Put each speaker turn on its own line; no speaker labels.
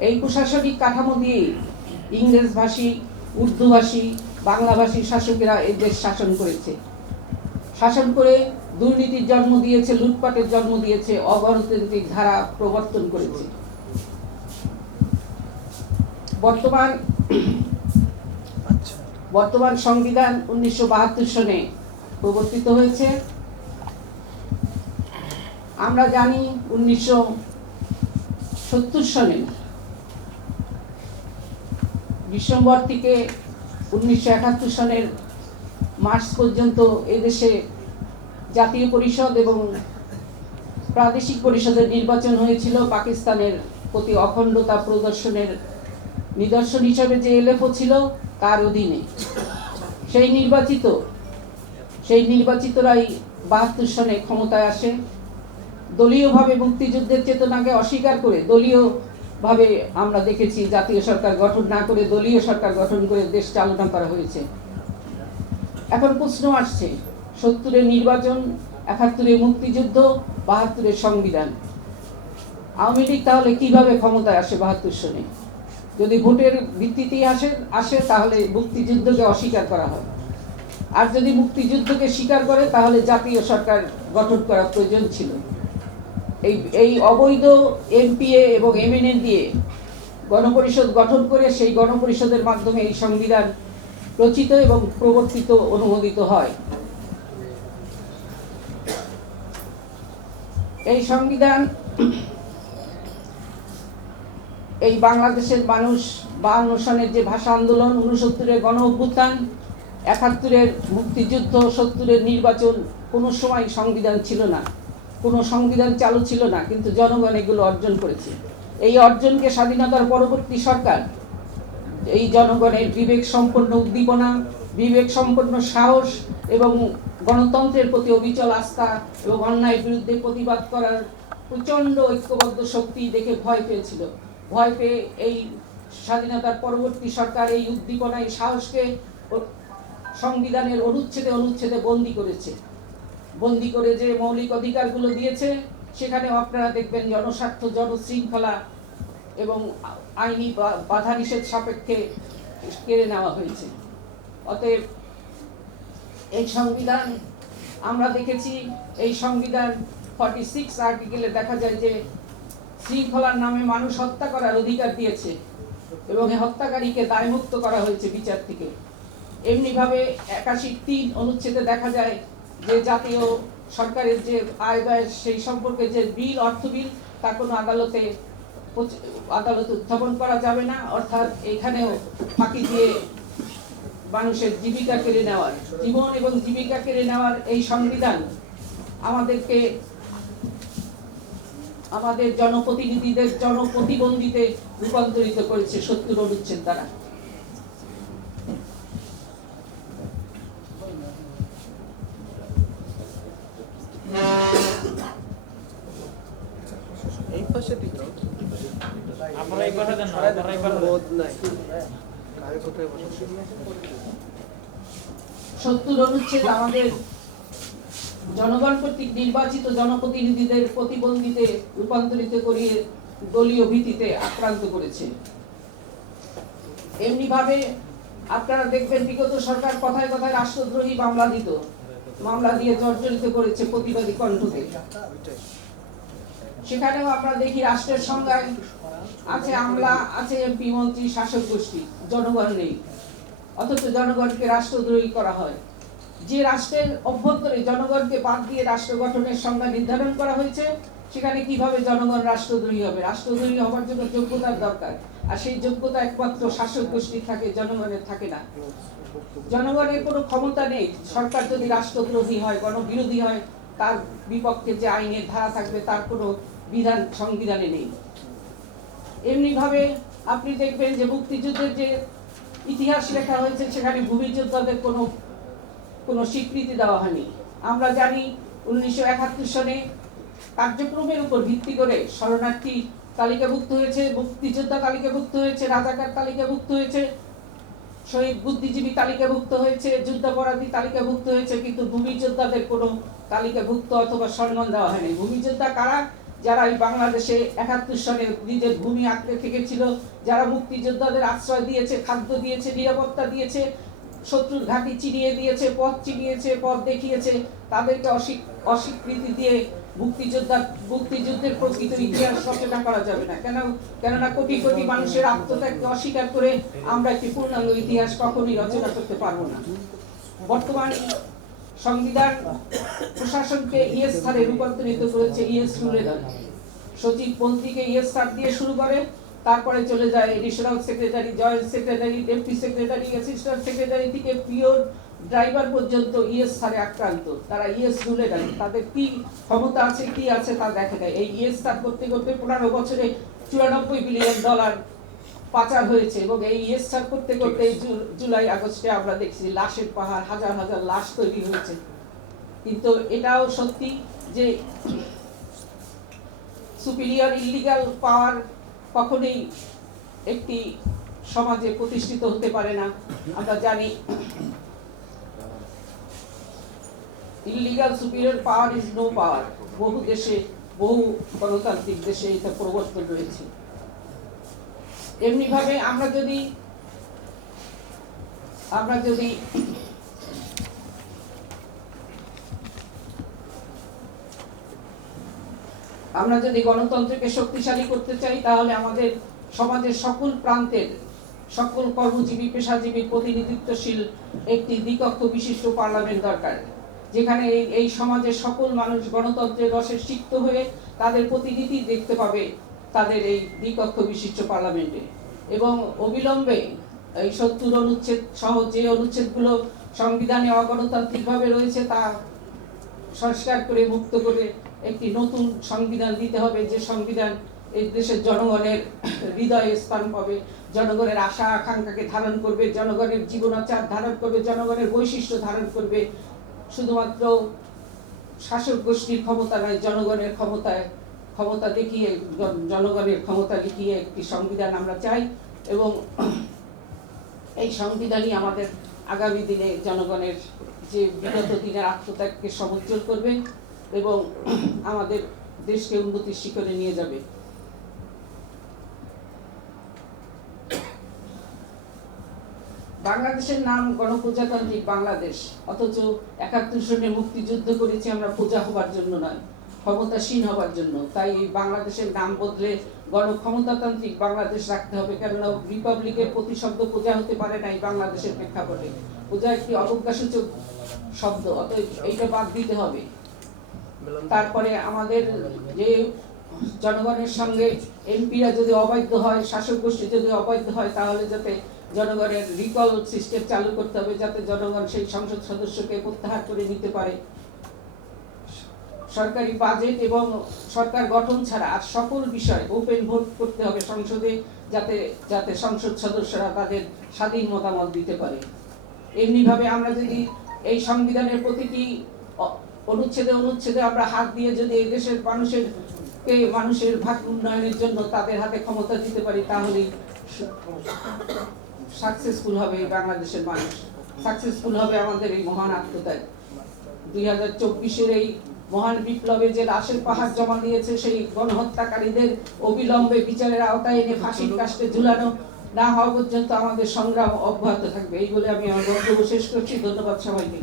এই প্রশাসনিক কাঠামো দিয়ে ইংরেজভাষী, উর্দুভাষী, বাংলাভাষী শাসকেরা এই দেশ শাসন করেছে। শাসন করে দুর্নীতির জন্ম দিয়েছে, লুটপাটের জন্ম দিয়েছে, অগণতান্ত্রিক ধারা প্রবর্তন করেছে। বর্তমান বর্তমান সংবিধান উনিশশো বাহাত্তর সনে প্রবর্তিত হয়েছে। আমরা জানি উনিশশো সত্তর সনে ডিসেম্বর থেকে উনিশশো একাত্তর সনের মার্চ পর্যন্ত এদেশে জাতীয় পরিষদ এবং প্রাদেশিক পরিষদের নির্বাচন হয়েছিল। পাকিস্তানের প্রতি অখণ্ডতা প্রদর্শনের নিদর্শন হিসাবে যে এলএফও ছিল, তার অধীনে। সেই নির্বাচিত, সেই নির্বাচিতরাই বাহাত্তর সনে ক্ষমতায় আসে। দলীয়ভাবে মুক্তিযুদ্ধের চেতনাকে অস্বীকার করে দলীয়ভাবে আমরা দেখেছি জাতীয় সরকার গঠন না করে, দলীয় সরকার গঠন করে দেশ চালনা করা হয়েছে। এখন প্রশ্ন আসছে, সত্তরের নির্বাচন, একাত্তরের মুক্তিযুদ্ধ, বাহাত্তরের সংবিধান। আওয়ামী লীগ তাহলে কীভাবে ক্ষমতায় আসে বাহাত্তর সনে? যদি ভোটের ভিত্তিতেই আসে আসে, তাহলে মুক্তিযুদ্ধকে অস্বীকার করা হয়। আর যদি মুক্তিযুদ্ধকে স্বীকার করে, তাহলে জাতীয় সরকার গঠন করা প্রয়োজন ছিল। এই এই অবৈধ এমপিএ এবং এমএনএ দিয়ে গণপরিষদ গঠন করে সেই গণপরিষদের মাধ্যমে এই সংবিধান রচিত এবং প্রবর্তিত, অনুমোদিত হয়। এই সংবিধান এই বাংলাদেশের মানুষ বাহান্ন সনের যে ভাষা আন্দোলন উনসত্তরের গণ অভ্যুত্থান, একাত্তরের মুক্তিযুদ্ধ, সত্তরের নির্বাচন, কোনো সময় সংবিধান ছিল না। কোনো সংবিধান চালু ছিল না, কিন্তু জনগণ এগুলো অর্জন করেছে। এই অর্জনকে স্বাধীনতার পরবর্তী সরকার, এই জনগণের বিবেক সম্পন্ন উদ্দীপনা, বিবেক সম্পন্ন সাহস এবং গণতন্ত্রের প্রতি অবিচল আস্থা এবং অন্যায়ের বিরুদ্ধে প্রতিবাদ করার প্রচণ্ড ঐক্যবদ্ধ শক্তি দেখে ভয় পেয়েছিল। ভয় পেয়ে এই স্বাধীনতার পরবর্তী সরকার এই উদ্দীপনা এই সাহসকে সংবিধানের অনুচ্ছেদে অনুচ্ছেদে বন্দি করেছে। বন্দি করে যে মৌলিক অধিকারগুলো দিয়েছে, সেখানেও আপনারা দেখবেন জনস্বার্থ, জনশৃঙ্খলা এবং আইনি বাধা নিষেধ সাপেক্ষে কেড়ে নেওয়া হয়েছে। অতএব এই সংবিধান, আমরা দেখেছি এই সংবিধান ফর্টি সিক্স আর্টিকেলে দেখা যায় যে শৃঙ্খলার নামে মানুষ হত্যা করার অধিকার দিয়েছে এবং এই হত্যাকারীকে দায়মুক্ত করা হয়েছে বিচার থেকে। এমনিভাবে একাশি তিন অনুচ্ছেদে দেখা যায় যে জাতীয় সরকারের যে আয় ব্যয় সেই সম্পর্কে যে বিল, অর্থ বিল, তা কোনো আদালতে আদালতে উত্থাপন করা যাবে না। অর্থাৎ এখানেও ফাঁকি দিয়ে মানুষের জীবিকা কেড়ে নেওয়ার, জীবন এবং জীবিকা কেড়ে নেওয়ার এই সংবিধান আমাদেরকে, আমাদের জনপ্রতিনিধিদের জনপ্রতিবন্ধীতে রূপান্তরিত করেছে সত্তর অনুচ্ছেদ দ্বারা সত্তর অনুচ্ছেদ আমাদের জনগণ কর্তৃক নির্বাচিত জনপ্রতিনিধিদের প্রতিবন্ধীতে রূপান্তরিত করিয়ে দলীয় ভিত্তিতে আক্রান্ত করেছে। এমনি ভাবে আপনারা দেখবেন বিগত সরকার কথায় কথায় রাষ্ট্রদ্রোহী মামলা দিত। মামলা দিয়ে জর্জরিত করেছে প্রতিবাদী কণ্ঠকে। সেখানেও আমরা দেখি রাষ্ট্রের সংজ্ঞায় আছে আমলা, আছে এমপি, মন্ত্রী, শাসক গোষ্ঠী, জনগণ নেই। অথচ জনগণকে রাষ্ট্রদ্রোহী করা হয়। যে রাষ্ট্রের অভ্যন্তরে জনগণকে বাদ দিয়ে রাষ্ট্র গঠনের সংজ্ঞা নির্ধারণ করা হয়েছে, সেখানে কীভাবে জনগণ রাষ্ট্রদ্রোহী হবে? রাষ্ট্রদ্রোহী হওয়ার জন্য যোগ্যতার দরকার। আর সেই যোগ্যতা একমাত্র শাসক গোষ্ঠীর থাকে, জনগণের থাকে না। জনগণের কোনো ক্ষমতা নেই। সরকার যদি রাষ্ট্রদ্রোহী হয়, গণবিরোধী হয়, তার বিপক্ষে যে আইনের ধারা থাকবে, তার কোনো বিধান, সংবিধানে নেই। এমনিভাবে আপনি দেখবেন যে মুক্তিযুদ্ধের যে ইতিহাস লেখা হয়েছে, সেখানে ভূমিযোদ্ধাদের কোনো কোনো স্বীকৃতি দেওয়া হয়নি। আমরা জানি উনিশশো একাত্তর সনে কার্যক্রমের উপর ভিত্তি করে শরণার্থী তালিকাভুক্ত হয়েছে, মুক্তিযোদ্ধা তালিকাভুক্ত হয়েছে, রাজাকার তালিকাভুক্ত হয়েছে, শহীদ বুদ্ধিজীবী তালিকাভুক্ত হয়েছে, যুদ্ধাপরাধী তালিকাভুক্ত হয়েছে, কিন্তু ভূমিযোদ্ধাদের কোনো তালিকাভুক্ত অথবা সম্মান দেওয়া হয়নি। ভূমিযোদ্ধা কারা? যারা এই বাংলাদেশে একাত্তর সালে নিজের ভূমি আঁকড়ে থেকেছিল, যারা মুক্তিযোদ্ধাদের আশ্রয় দিয়েছে, খাদ্য দিয়েছে, নিরাপত্তা দিয়েছে, শত্রুর ঘাঁটি চিনিয়ে দিয়েছে পথ চিনিয়েছে পথ দেখিয়েছে, তাদেরকে অস্বীক- অস্বীকৃতি দিয়ে মুক্তিযোদ্ধা, মুক্তিযুদ্ধের প্রকৃত ইতিহাস রচনা করা যাবে না। কেন, কেননা কোটি কোটি মানুষের আত্মত্যাগকে অস্বীকার করে আমরা একটি পূর্ণাঙ্গ ইতিহাস কখনোই রচনা করতে পারব না। বর্তমান সংবিধান প্রশাসনকে ইএস স্থানে রূপান্তরিত করেছে ইএস রুলে সচিব মন্ত্রীকে ইএস স্থান দিয়ে শুরু করে, তারপরে চলে যায় additional secretary, joint secretary, deputy secretary, assistant secretary থেকে পিওর ড্রাইভার পর্যন্ত ইএস স্থানে আক্রান্ত। তারা ইএস রুলে নেয় তাদের কি ক্ষমতা আছে, কি আছে তা দেখা যায় এই ইএস স্থান করতে করতে পনেরো বছরে চুরানব্বই বিলিয়ন ডলার পাচার হয়েছে এবং এই ইয়েস্টার করতে করতে এই জুলাই আগস্টে আমরা দেখছি লাশের পাহাড় হাজার হাজার লাশ তৈরি হয়েছে। কিন্তু এটাও সত্যি যে সুপিরিয়র ইলিগাল পাওয়ার কখনোই একটি সমাজে প্রতিষ্ঠিত হতে পারে না। আমরা জানি illegal superior power is no power বহু দেশে বহু গণতান্ত্রিক দেশে এটা প্রবর্তন রয়েছে। এমনি ভাবে আমরা যদি আমরা যদি আমরা যদি গণতন্ত্রকে শক্তিশালী করতে চাই, তাহলে আমাদের সমাজের সকল প্রান্তের সকল কর্মজীবী, পেশাজীবী, প্রতিনিধিত্বশীল একটি দ্বিকক্ষ বিশিষ্ট পার্লামেন্ট দরকার, যেখানে এই এই সমাজের সকল মানুষ গণতন্ত্রের রসে সিক্ত হয়ে তাদের প্রতিনিধি দেখতে পাবে। তাদের এই দ্বিকক্ষ বিশিষ্ট পার্লামেন্টে। এবং অবিলম্বে এই সত্তর অনুচ্ছেদ সহ যে অনুচ্ছেদগুলো সংবিধানে অগণতান্ত্রিকভাবে রয়েছে তা সংস্কার করে মুক্ত করে একটি নতুন সংবিধান দিতে হবে, যে সংবিধান এই দেশের জনগণের হৃদয়ে স্থান পাবে, জনগণের আশা, আকাঙ্ক্ষাকে ধারণ করবে, জনগণের জীবনাচার ধারণ করবে, জনগণের বৈশিষ্ট্য ধারণ করবে। শুধুমাত্র শাসক গোষ্ঠীর ক্ষমতা নয়, জনগণের ক্ষমতায় ক্ষমতা দেখিয়ে জনগণের ক্ষমতা দেখিয়ে একটি সংবিধান আমরা চাই এবং এই সংবিধানই আমাদের আগামী দিনে জনগণের যে বিগত দিনের আত্মত্যাগকে সমুজ্জ্বল করবে এবং আমাদের দেশকে উন্নতির শিখরে নিয়ে যাবে। বাংলাদেশের নাম গণপ্রজাতান্ত্রিক বাংলাদেশ, অথচ একাত্তর সনে মুক্তিযুদ্ধ করেছি আমরা প্রজা হবার জন্য নয়। ক্ষমতাসীন হবার জন্য। তাই এই বাংলাদেশের নাম বদলে গণক্ষমতাতান্ত্রিক বাংলাদেশ রাখতে হবে। কেননা রিপাবলিকের প্রতিশব্দ প্রজা হতে পারে না এই বাংলাদেশের প্রেক্ষাপটে। প্রজা একটি অবজ্ঞাসূচক শব্দ, অতএব এইটা বাদ দিতে হবে। তারপরে আমাদের যে জনগণের সঙ্গে এমপিরা যদি অবৈধ হয়, শাসক গোষ্ঠী যদি অবৈধ হয়, তাহলে যাতে জনগণের রিকল সিস্টেম চালু করতে হবে, যাতে জনগণ সেই সংসদ সদস্যকে প্রত্যাহার করে নিতে পারে। সরকারি বাজেট এবং সরকার গঠন ছাড়া আর সকল বিষয় ওপেন ভোট করতে হবে সংসদে যাতে যাতে সংসদ সদস্যরা তাদের স্বাধীন মতামত দিতে পারে। এমনিভাবে আমরা যদি এই সংবিধানের প্রতিটি অনুচ্ছেদে অনুচ্ছেদে আমরা হাত দিয়ে যদি এই দেশের মানুষের কে মানুষের ভাগ উন্নয়নের জন্য তাদের হাতে ক্ষমতা দিতে পারি, তাহলেই সাকসেসফুল হবে বাংলাদেশের মানুষ। সাকসেসফুল হবে আমাদের এই মহান আত্মত্যাগ। দুই হাজার চব্বিশের এই মহান বিপ্লবে যে লাশের পাহাড় জমা দিয়েছে সেই গণহত্যাকারীদের অবিলম্বে বিচারের আওতায় এনে ফাঁসির কাস্টে ঝুলানো না হওয়া পর্যন্ত আমাদের সংগ্রাম অব্যাহত থাকবে। এই বলে আমি আমার বক্তব্য শেষ করছি। ধন্যবাদ সবাইকে।